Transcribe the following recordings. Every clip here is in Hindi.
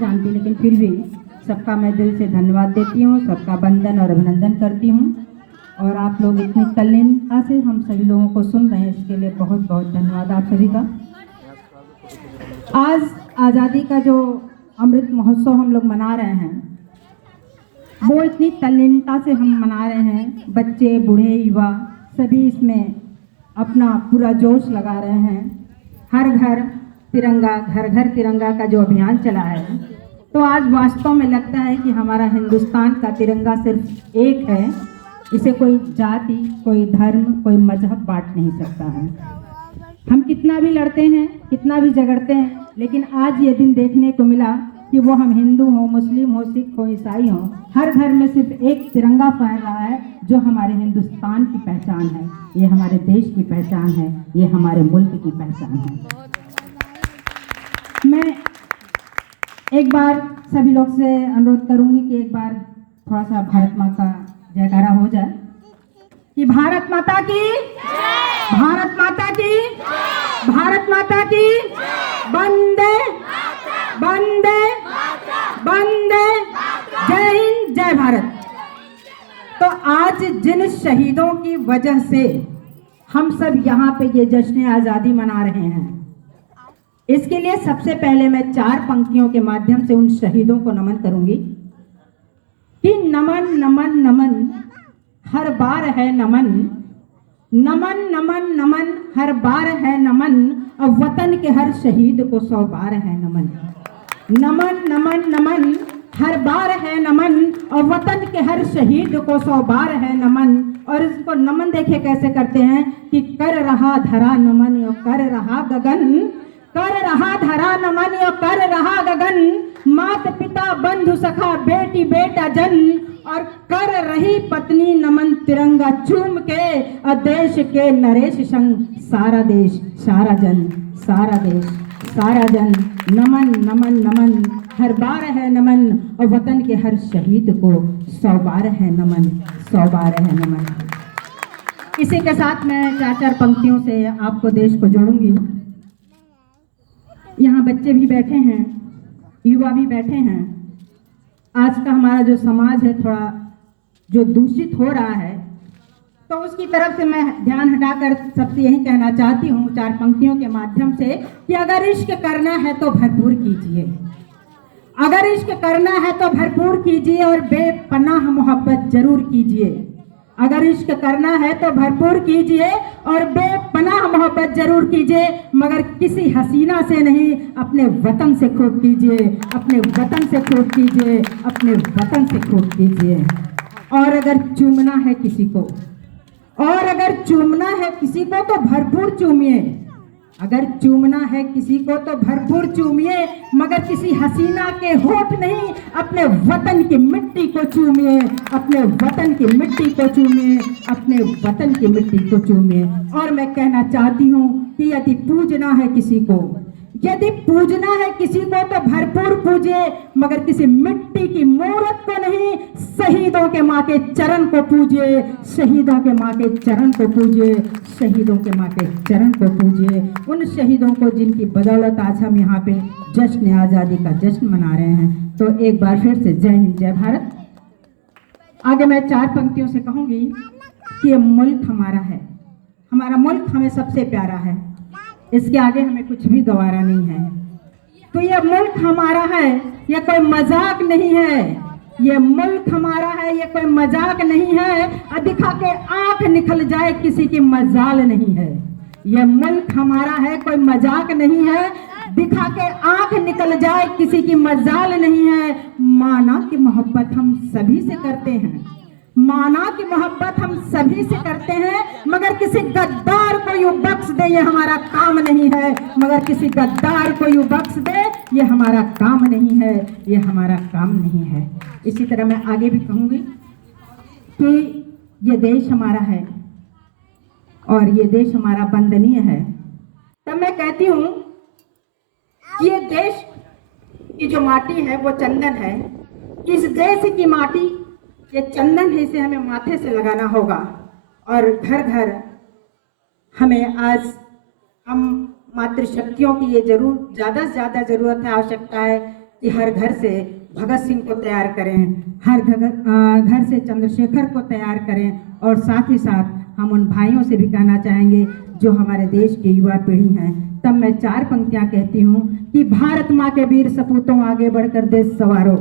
जानती, लेकिन फिर भी सबका मैं दिल से धन्यवाद देती हूँ, सबका वंदन और अभिनंदन करती हूँ। और आप लोग इतनी तल्लीनता से हम सभी लोगों को सुन रहे हैं, इसके लिए बहुत बहुत धन्यवाद आप सभी का। आज आज़ादी का जो अमृत महोत्सव हम लोग मना रहे हैं, वो इतनी तल्लीनता से हम मना रहे हैं। बच्चे, बूढ़े, युवा सभी इसमें अपना पूरा जोश लगा रहे हैं। हर घर तिरंगा, घर घर तिरंगा का जो अभियान चला है, तो आज वास्तव में लगता है कि हमारा हिंदुस्तान का तिरंगा सिर्फ एक है। इसे कोई जाति, कोई धर्म, कोई मजहब बांट नहीं सकता है। हम कितना भी लड़ते हैं, कितना भी झगड़ते हैं, लेकिन आज ये दिन देखने को मिला कि वो हम हिंदू हो, मुस्लिम हो, सिख हो, ईसाई हो, हर घर में सिर्फ एक तिरंगा फहर रहा है, जो हमारे हिंदुस्तान की पहचान है, ये हमारे देश की पहचान है, ये हमारे मुल्क की पहचान है। मैं एक बार सभी लोग से अनुरोध करूंगी कि एक बार थोड़ा सा भारत माँ का जयकारा हो जाए कि भारत माता की, भारत माता की, भारत माता की, वंदे वंदे वंदे, जय हिंद, जय भारत। तो आज जिन शहीदों की वजह से हम सब यहाँ पे ये जश्न आज़ादी मना रहे हैं, इसके लिए सबसे पहले मैं 4 पंक्तियों के माध्यम से उन शहीदों को नमन करूंगी कि नमन नमन नमन हर बार है नमन, नमन नमन नमन हर बार है नमन, और वतन के हर शहीद को 100 बार है नमन। नमन नमन नमन हर बार है नमन, और वतन के हर शहीद को 100 बार है नमन। और इसको नमन देखे कैसे करते हैं कि कर रहा धरा नमन और कर रहा गगन, कर रहा धरा नमन और कर रहा गगन, मात पिता बंधु सखा बेटी बेटा जन, और कर रही पत्नी नमन तिरंगा चूम के, और देश के नरेश संग सारा देश सारा जन, सारा देश सारा जन, नमन नमन नमन हर बार है नमन, और वतन के हर शहीद को 100 बार है नमन, 100 बार है नमन। इसी के साथ मैं 4 पंक्तियों से आपको देश को जोड़ूंगी। यहाँ बच्चे भी बैठे हैं, युवा भी बैठे हैं। आज का हमारा जो समाज है थोड़ा जो दूषित हो रहा है, तो उसकी तरफ से मैं ध्यान हटाकर सबसे यही कहना चाहती हूँ 4 पंक्तियों के माध्यम से कि अगर इश्क करना है तो भरपूर कीजिए, अगर इश्क करना है तो भरपूर कीजिए, और बेपनाह मोहब्बत जरूर कीजिए। अगर इश्क करना है तो भरपूर कीजिए और बेपनाह मोहब्बत जरूर कीजिए, मगर किसी हसीना से नहीं, अपने वतन से खूब कीजिए, अपने वतन से खूब कीजिए, अपने वतन से खूब कीजिए। और अगर चूमना है किसी को, और अगर चूमना है किसी को तो भरपूर चूमिए, अगर चूमना है किसी को तो भरपूर चूमिए, मगर किसी हसीना के होठ नहीं, अपने वतन की मिट्टी को चूमिए, अपने वतन की मिट्टी को चूमिए, अपने वतन की मिट्टी को चूमिए। और मैं कहना चाहती हूँ कि यदि पूजना है किसी को, यदि पूजना है किसी को तो भरपूर पूजिए, मगर किसी मिट्टी की मूर्त को नहीं, शहीदों के माँ के चरण को पूजिए, शहीदों के माँ के चरण को पूजिए, शहीदों के माँ के चरण को पूजिए। उन शहीदों को जिनकी बदौलत आज हम यहाँ पे जश्न आज़ादी का जश्न मना रहे हैं। तो एक बार फिर से जय हिंद, जय भारत। आगे मैं 4 पंक्तियों से कहूँगी कि ये मुल्क हमारा है, हमारा मुल्क हमें सबसे प्यारा है, इसके आगे हमें कुछ भी गवारा नहीं है। तो ये मुल्क हमारा है, ये कोई मजाक नहीं है, ये मुल्क हमारा है, ये कोई मजाक नहीं है, और दिखा के आंख निकल जाए किसी की मजाल नहीं है। ये मुल्क हमारा है, कोई मजाक नहीं है, दिखा के आंख निकल जाए किसी की मजाल नहीं है। माना कि मोहब्बत हम सभी से करते हैं, माना कि मोहब्बत हम सभी से करते हैं, मगर किसी गद्दार को यूं बख्श दे ये हमारा काम नहीं है, मगर किसी गद्दार को यूं बख्श दे ये हमारा काम नहीं है, ये हमारा काम नहीं है। इसी तरह मैं आगे भी कहूँगी कि ये देश हमारा है और ये देश हमारा वंदनीय है। तब मैं कहती हूँ कि ये देश की जो माटी है वो चंदन है, इस देश की माटी ये चंदन है, इसे हमें माथे से लगाना होगा। और घर घर हमें आज हम मातृशक्तियों की ये जरूर ज़्यादा से ज़्यादा ज़रूरत है, आवश्यकता है कि हर घर से भगत सिंह को तैयार करें, हर घर से चंद्रशेखर को तैयार करें। और साथ ही साथ हम उन भाइयों से भी कहना चाहेंगे जो हमारे देश की युवा पीढ़ी हैं। तब मैं 4 पंक्तियां कहती हूँ कि भारत माँ के वीर सपूतों आगे बढ़कर देश सवारो,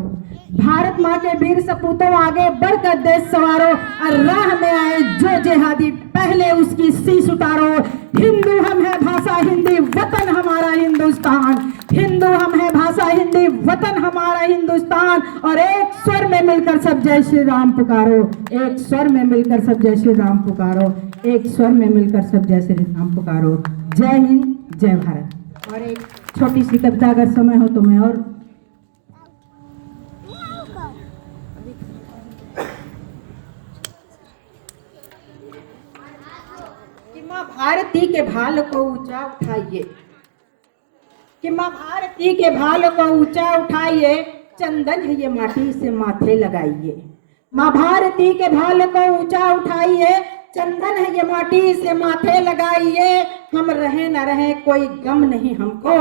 भारत माँ के वीर सपूतों आगे बढ़कर देश सवारो, और राह में आए जो जिहादी पहले उसकी शीश उतारो। हिंदू हम है भाषा हिंदी, वतन हमारा हिंदुस्तान, हिंदू हम है भाषा हिंदी, वतन हमारा हिंदुस्तान। और एक स्वर में मिलकर सब जय श्री राम पुकारो, एक स्वर में मिलकर सब जय श्री राम पुकारो, एक स्वर में मिलकर सब जय श्री राम पुकारो। जय हिंद, जय भारत। और एक छोटी सी कविता अगर समय हो तो मैं और माँ भारती के भाल को ऊंचा उठाइए, कि माँ भारती के भाल को ऊंचा उठाइए, चंदन है ये माटी से माथे लगाइए। माँ भारती के भाल को ऊंचा उठाइए, चंदन है ये माटी से माथे लगाइए। हम रहे न रहे कोई गम नहीं हमको,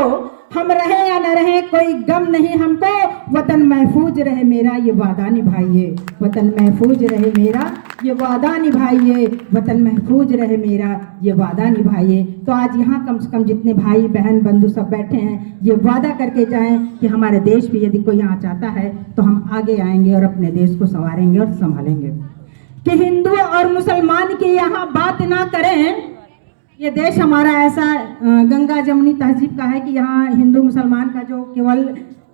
हम रहे या न रहे कोई गम नहीं हमको, वतन महफूज रहे मेरा ये वादा निभाइए, वतन महफूज रहे मेरा ये वादा निभाइए, वतन महफूज रहे मेरा ये वादा निभाइए। तो आज यहाँ कम से कम जितने भाई बहन बंधु सब बैठे हैं, ये वादा करके जाएं कि हमारे देश में यदि कोई यहाँ चाहता है तो हम आगे आएंगे और अपने देश को संवारेंगे और संभालेंगे। कि हिंदू और मुसलमान की यहाँ बात ना करें। ये देश हमारा ऐसा गंगा जमुनी तहजीब का है कि यहाँ हिंदू मुसलमान का जो केवल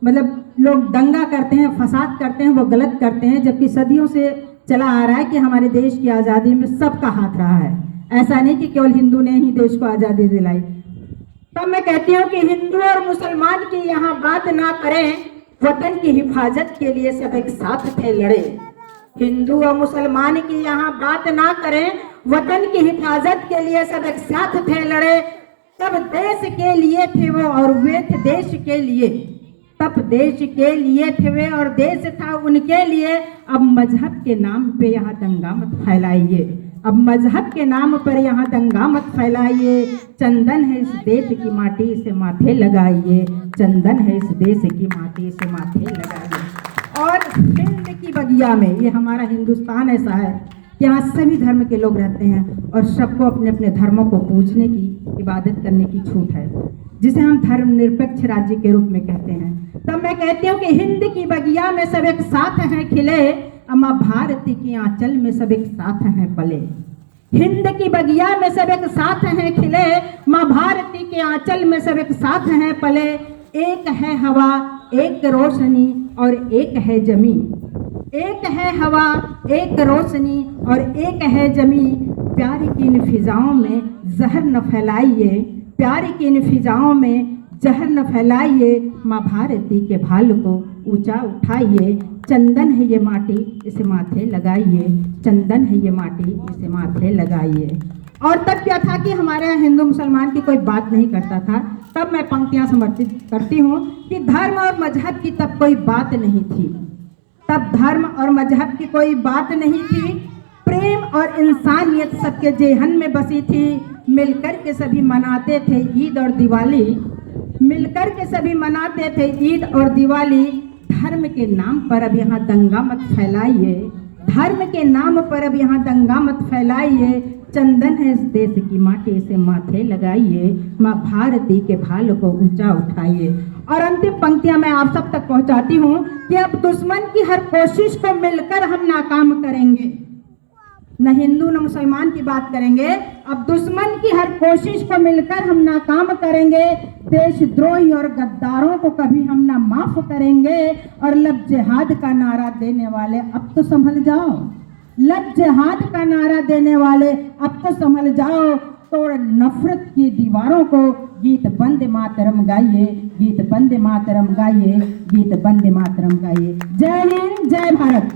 मतलब लोग दंगा करते हैं, फसाद करते हैं, वो गलत करते हैं, जबकि सदियों से चला आ रहा है कि हमारे देश की आज़ादी में सबका हाथ रहा है। ऐसा नहीं कि केवल हिंदू ने ही देश को आज़ादी दिलाई। तब मैं कहती हूँ कि हिंदू और मुसलमान की यहाँ बात ना करें, वतन की हिफाजत के लिए सब एक साथ थे लड़े। हिंदू और मुसलमान की यहाँ बात ना करें, वतन की हिफाजत के लिए सब एक साथ थे लड़े। तब देश के लिए थे वो और वे थे देश के लिए, तब देश के लिए थे वे और देश था उनके लिए। अब मजहब के नाम पे यहाँ दंगा मत फैलाइए, अब मजहब के नाम पर यहाँ दंगा मत फैलाइए। चंदन है इस देश की माटी से माथे लगाइए, चंदन है इस देश की माटी से माथे लगाइए। और हिंद की बगिया में, ये हमारा हिंदुस्तान ऐसा है कि यहाँ सभी धर्म के लोग रहते हैं और सबको अपने अपने धर्मों को पूजने की, इबादत करने की छूट है, जिसे हम धर्मनिरपेक्ष राज्य के रूप में कहते हैं। तब मैं कहती हूँ कि हिंद की बगिया में सब एक साथ हैं खिले, अम्मा भारती की आंचल में सब एक साथ हैं पले। हिंद की बगिया में सब एक साथ हैं खिले, माँ भारती के आंचल में सब एक साथ हैं पले। एक है हवा, एक रोशनी और एक है जमीन, एक है हवा, एक रोशनी और एक है जमीन। प्यार की इन फिजाओं में जहर न फैलाइए, प्यार की इन फिजाओं में जहर न फैलाइए। माँ भारती के भाल को ऊंचा उठाइए, चंदन है ये माटी इसे माथे लगाइए, चंदन है ये माटी इसे माथे लगाइए। और तब क्या था कि हमारे यहाँ हिंदू मुसलमान की कोई बात नहीं करता था। तब मैं पंक्तियाँ समर्पित करती हूँ कि धर्म और मजहब की तब कोई बात नहीं थी, तब धर्म और मजहब की कोई बात नहीं थी। प्रेम और इंसानियत सबके जेहन में बसी थी। मिलकर के सभी मनाते थे ईद और दिवाली, मिलकर के सभी मनाते थे ईद और दिवाली। धर्म के नाम पर अब यहाँ दंगा मत फैलाइए, धर्म के नाम पर अब यहाँ दंगा मत फैलाइए। चंदन है इस देश की माटी से माथे लगाइए, माँ भारती के भाल को ऊंचा उठाइए। और अंतिम पंक्तियां मैं आप सब तक पहुंचाती हूँ कि अब दुश्मन की हर कोशिश को मिलकर हम नाकाम करेंगे। न हिंदू न मुसलमान की बात करेंगे, अब दुश्मन की हर कोशिश को मिलकर हम नाकाम करेंगे। देशद्रोही और गद्दारों को कभी हम ना माफ करेंगे। और लब जिहाद का नारा देने वाले अब तो संभल जाओ, लब जिहाद का नारा देने वाले अब तो संभल जाओ। तोड़ नफरत की दीवारों को, गीत वंदे मातरम गाइए, गीत वंदे मातरम गाइए, गीत वंदे मातरम गाइए। जय हिंद, जय भारत।